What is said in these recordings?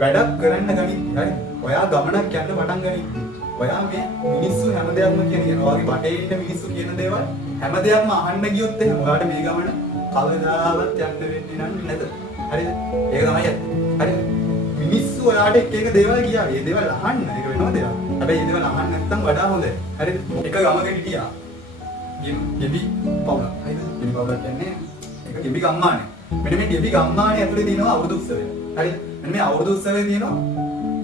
වැඩක් කරන්න ගනින්. හරි. ඔයා ගමනක් යන්න පටන් ගනින්. ඔයා මේ මිනිස්සු හැම දෙයක්ම කියන ඔයාගේ වටේ ඉන්න මිනිස්සු කියන දේවල් හැම දෙයක්ම අහන්න ගියොත් එහෙම ඔයාට මේ ගමන කවදාවත් යන්න වෙන්නේ නැත. හරිද? ඒක තමයි ඇත්ත. හරිද? මිනිස්සු ඔයාට එක එක දේවල් කියාවි. ඒ දේවල් අහන්න. ඒක වෙනම දෙයක්. හැබැයි මේ දේවල් අහන්න නැත්නම් වඩා හොඳයි. හරිද? එක ගමකට හිටියා. ගෙබි පවුල. හරිද? ගෙබි පවුල කියන්නේ ඒක ගෙබි ගම්මානේ. මෙන්න මේ ගෙබි ගම්මානේ ඇතුලේ තියෙනවා අවුරුදු උත්සවය. හරිද? මෙන්න මේ අවුරුදු උත්සවයේ තියෙනවා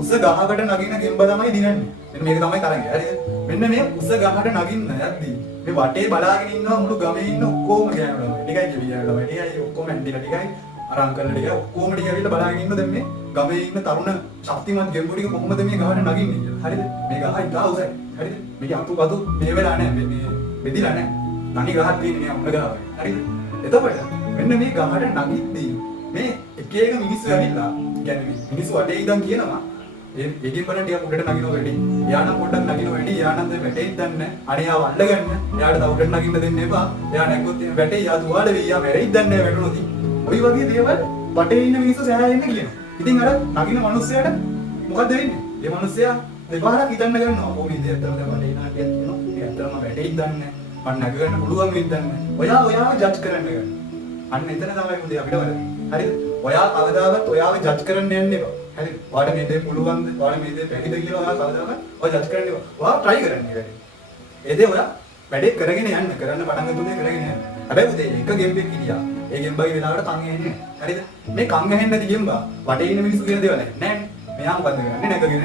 උස ගහකට නගින ගෙම්බ තමයි දිනන්නේ. මෙන්න මේක තමයි තරංගය. හරිද? මෙන්න මේ උස ගහකට නගින්න යද්දී මේ වටේ බලාගෙන ඉන්නවා මුළු ගමේ ඉන්න ඔක්කොම ගෑනු ළමයි. ටිකයි ගෙබි ගෑනු ළමයි. ටිකයි ඔක්කොම ඇන්ටිලා ටිකයි අර අංකල් ටික ඔක්කොම ටික ඇවිල්ලා බලාගෙන ඉන්න දැන් මේ ගමේ ඉන්න තරුණ ශක්තිමත් ගෙම්බු ටික කොහොමද මේ ගහට නගින්නේ කියලා. හරිද? මේ ගහ ඉතා උසයි. හරිද? මේක අතුපතු මේ වෙලා නැහැ. මේ බෙදිලා නැහැ. තනි ගහක් තියෙන්නේ මේ අමුණ ගහ වගේ. හරිද? එතකොට මෙන්න මේ ගහට නගිද්දී මේ එක එක මිනිස්සු ඇවිල්ලා කියන්නේ මිනිස්සු වටේ ඉඳන් කියනවා ඒකෙන් බලන්න ටිකක් උඩට නගිනවා වැඩි. යානම් පොඩ්ඩක් නගිනවා වැඩි. යානම් දැන් වැටේ ඉඳන්නේ අනේ යාව අල්ලගන්න. එයාට තව උඩට නගින්න දෙන්න එපා. එයා නැග්ගොත් වැටේ යා තුවාල වෙයි. යා මැරෙයිද දන්නේ නැහැ වැටුනොත්. ඔය වගේ දේවල් වටේ ඉන්න මිනිස්සු සෑහෙන්න කියනවා. ඉතින් අර නගින මිනිස්සයාට මොකද වෙන්නේ? මේ මිනිස්සයා දෙපාරක් හිතන්න ගන්නවා. කොහොමද ඇත්තටම දැන් වටේ නාටියක් කියනවා. මේ ඇත්තටම වැටේ ඉඳන්නේ නැහැ. මම නැග ගන්න පුළුවන් වෙයිද දන්නේ නැහැ. ඔයාව ජජ් කරන්න ගන්න. අන්න එතන තමයි මුදේ අපිට වරද. හරිද? ඔයා කවදාවත් ඔයාව ජජ් කරන්න යන්න එපා. හරිද? ඔයාට මේ දේ පුළුවන්ද? ඔයාට මේ දේ බැරිද කියලා ඔයා කවදාවත් ඔයා ජජ් කරන්න එපා. ඔයා try කරන්න වැඩි. ඒ දේ ඔයා වැඩේ කරගෙන යන්න. කරන්න පටන් ගත්ත දේ කරගෙන යන්න. හැබැයි උදේ එක ගෙම්බෙක් හිටියා. ඒ ගෙම්බගේ වෙලාවට කන් ඇහෙන්නේ නැහැ. හරිද? මේ කන් ඇහෙන්නේ නැති ගෙම්බා වටේ ඉන්න මිනිස්සු කියන දේවල් නැහැ. මෙයා මොකද කරන්නේ? නැගගෙන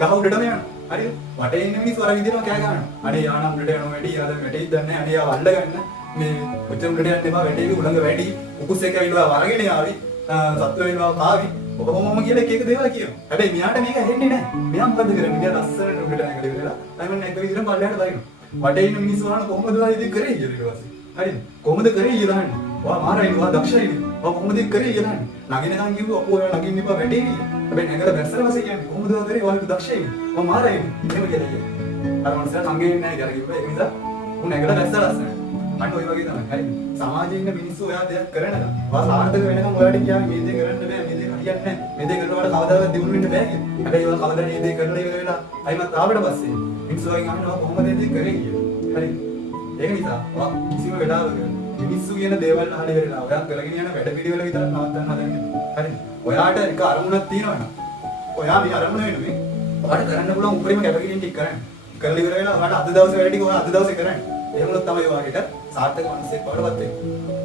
ගහ උඩටම යනවා. හරිද? වටේ ඉන්න මිනිස්සු අර විදිහටම කෑ ගන්නවා. අනේ යානම් උඩට යනවා වැඩි. යාද වැටෙයිද දන්නේ නැහැ. අනේ යාව අල්ල ගන්න. මේ කොච්චර උඩට යන්න එපා වැටේ උලඟ වැඩි. උකුස් එක ඇවිල්ලා වරගෙන ආවි. සත්ව වෙනවා කාවි. ඔබම කියලා එක එක දේවල් කියනවා. හැබැයි මෙයාට මේක ඇහෙන්නේ නැහැ. මෙයා මොකද කරන්නේ? මෙයා ලස්සනට උඩට නැගලා ඉවරලා. අයිමන් එක විදිහට පල්ලෙහාට බයිනවා. වටේ ඉන්න මිනිස්සු වහන කොහොමද ඔයා ඉතින් කරේ කියලා ඊට පස්සේ. හරිද? කොහොමද කරේ කියලා අහන්නේ. ඔයා මාරයි ඔයා දක්ෂයිනේ. ඔයා කොහොමද ඒක කරේ කියලා අහන්නේ. නගිනකන් කිව්වා ඔයා නගින්න එපා වැටේ කියලා. හැබැයි නැගලා බැස්සලා පස්සේ කියන්නේ කොහොමද ඔයා කරේ? ඔයා දක්ෂයිනේ. ඔයා මාරයිනේ. එහෙම කියලා කියනවා. අර මනුස්සයා සංගෙන්නේ නැහැ කියලා කිව්වා. ඒ නිසා උන් නැගලා බැස්සලා ලස්සනට. අන්න ඔය වගේ තමයි. හරි. සමාජයේ ඉන්න මිනිස්සු ඔයා දෙයක් කරනකම් ඔයා සාර්ථක වෙනකම් ඔයාලට කියන්නේ මේ දේ කරන්න බෑ, මේ දේ හරියන්නේ නැහැ. මේ දේ කරනකොට කවදාවත් දිනු වෙන්න බෑ කියලා. හැබැයි ඔයා කවදා මේ දේ කරලා ඉවර වෙලා අයිමත් ආවට පස්සේ මිනිස්සු ඔයගෙන් අහනවා කොහොමද මේ දේ කරේ කියලා. හරි. ඒක නිසා ඔයා කිසිම වෙලාවක මිනිස්සු කියන දේවල් අහලා ඉවරලා ඔයා කරගෙන යන වැඩ පිළිවෙල විතරක් නවත්තන්න හදන්නේ. හරි. ඔයාට එක අරමුණක් තියෙනවනම් ඔයා මේ අරමුණ වෙනුවෙන් ඔයාට කරන්න පුළුවන් උපරිම කැපකිරීම ටික කරන්න. කරලා ඉවර වෙලා ඔයාට අද දවසේ වැඩ ටික ඔයා අද දවසේ කරන්න. එහෙම වුණොත් තමයි ඔයාලට සාර්ථක මිනිසෙක් බවට පත් වෙන්නේ.